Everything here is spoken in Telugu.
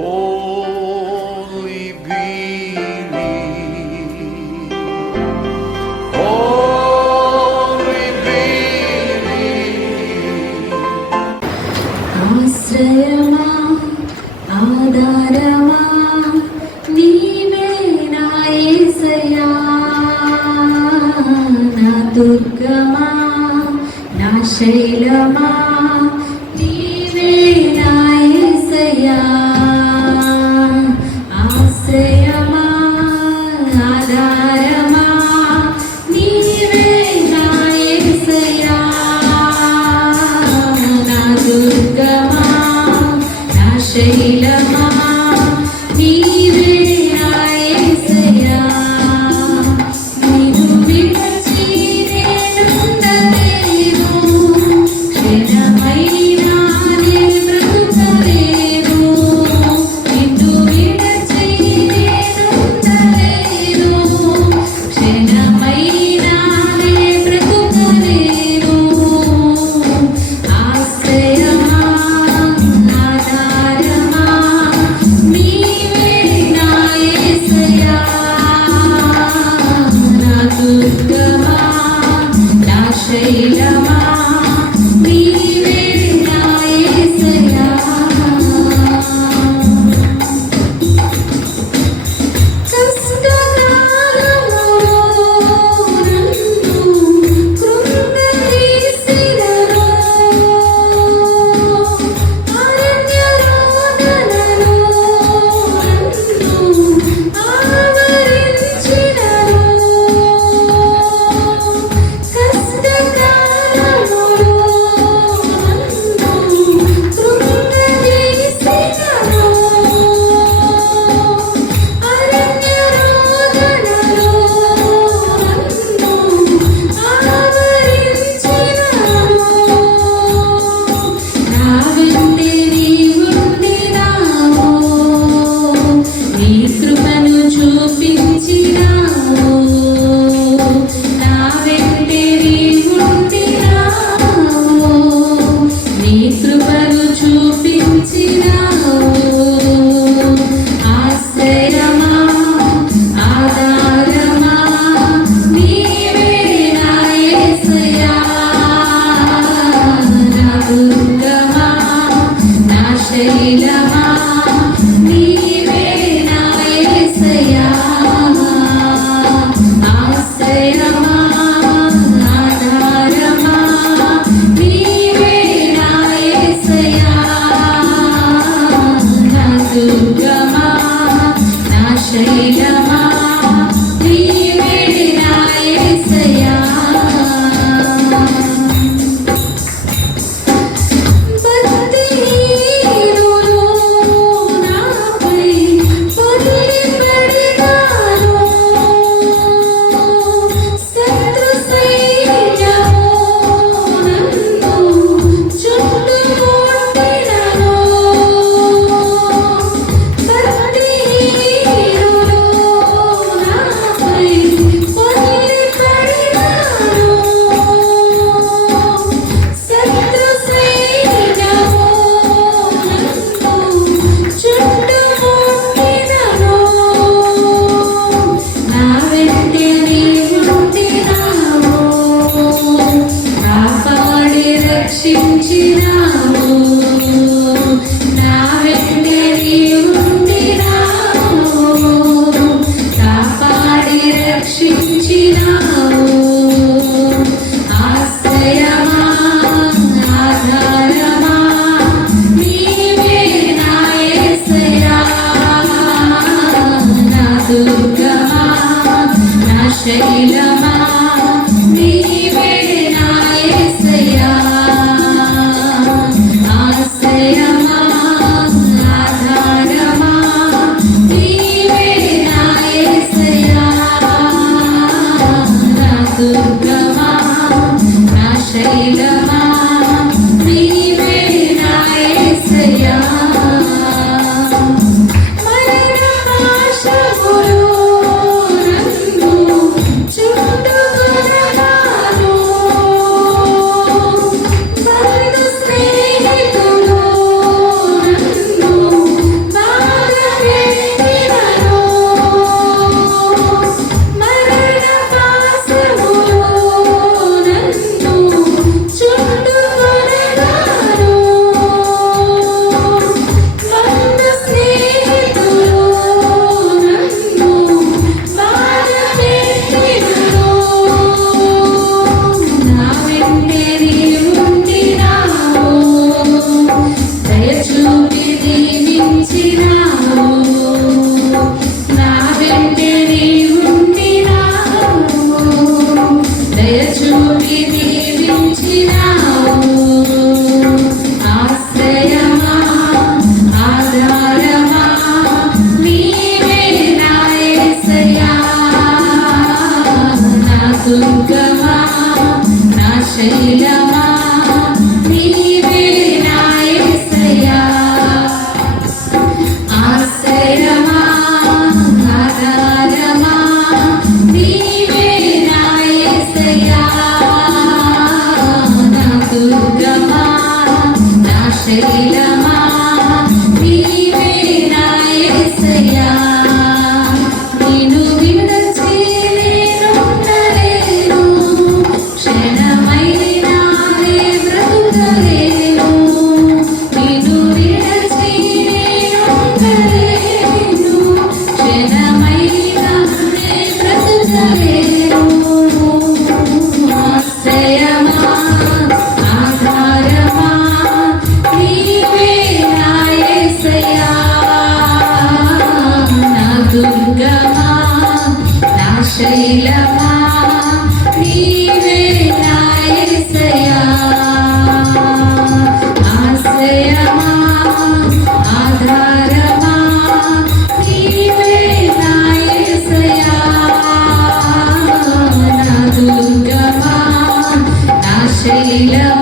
Only believe. Only believe. ఆశ్రయమా ఆధారమా నీవే నా యేసయ్యా, నా దుర్గమా నా శైలమా నీవే నా యేసయ్యా. ఆశ్రయమా ఆధారమా నీవే నా యేసయ్యా, నా దుర్గమా నా శైలమా నీవే నా యేసయ్యా. నిన్ను విడిచి నేనుండలేను, క్షణమైనా దీవించినావు నా వెంటే నీవుండినావు దయచూపి దీవించినావు ఆశ్రయమా ఆధారమా నీవే నా యేసయ్యా నా దుర్గమా నా శైలమా నీవే నా యేసయ్యా ఆశ్రయమా ఆధారమా నీవే నా యేసయ్యా నా దుర్గమా నా శైలమా నీవే నా యేసయ్యా నిన్ను విడచి నేనుండలేను క్షణమైనా నే బ్రతుకలేను నిన్ను విడచి నేనుండలేను క్షణమైనా నే బ్రతుకలేను ఆశ్రయమా ఆధారమా నీవే నా యేసయ్యా నా దుర్గమా నా శైలమా నీవే నా యేసయ్యా ఆశ్రయమా ఆధారమా నీవే నా యేసయ్యా నా దుర్గమా నా శైలమా